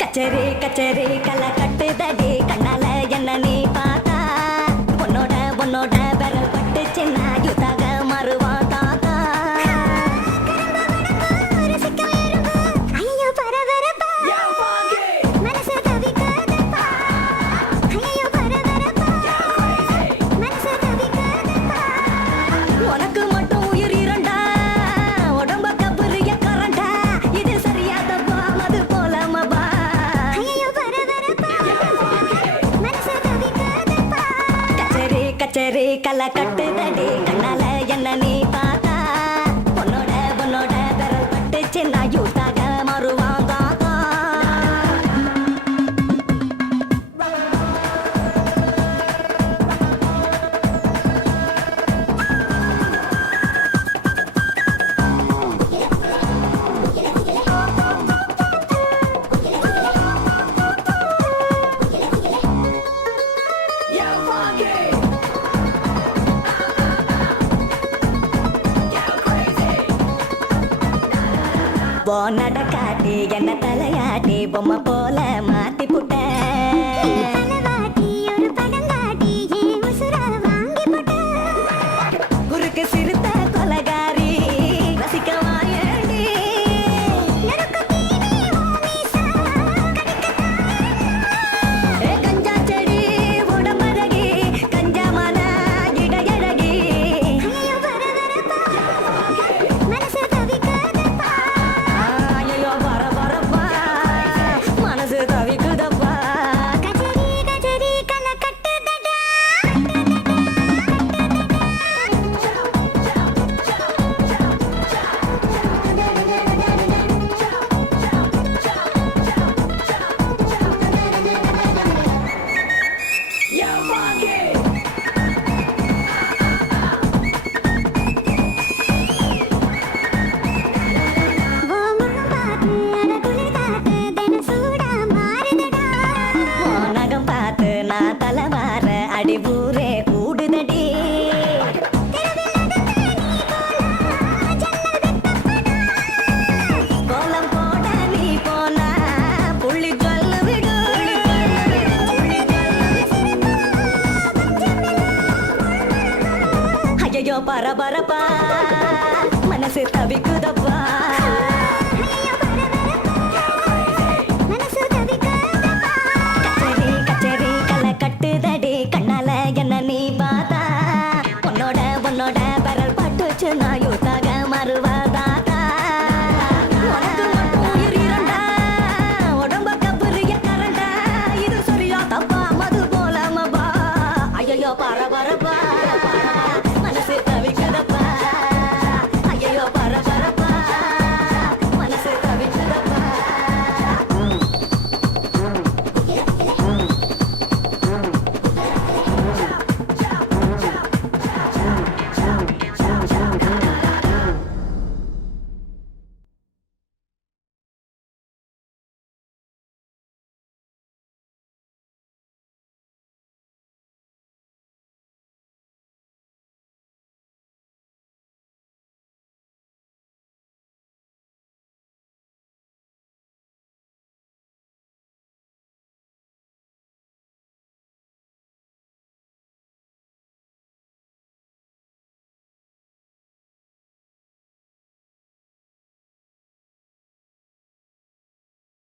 கச்சேரி கச்சேரி கலை கட்டுதடி கண்ணால என்ன நீ பார்த்தா உன்னோட உன்னோட விரல் பட்டு சின்ன யுத்தாக மாறுவான் தாத்தா உனக்கு மட்டும் உயிர் இரண்டா உடம்ப கபரிய கரண்டா இது சரியா தப்பா அது போலாமபா கச்சேரி கச்சேரி கலை கட்டுதடி கண்ணால என்ன நீ பார்த்தா உன்னோட உன்னோட விரல் பட்டு சின்ன யூத்தாக மாறுவான் தாத்தா நட காட்டி என்ன தலையாட்டி பொம்மை போல மாத்தி புட்ட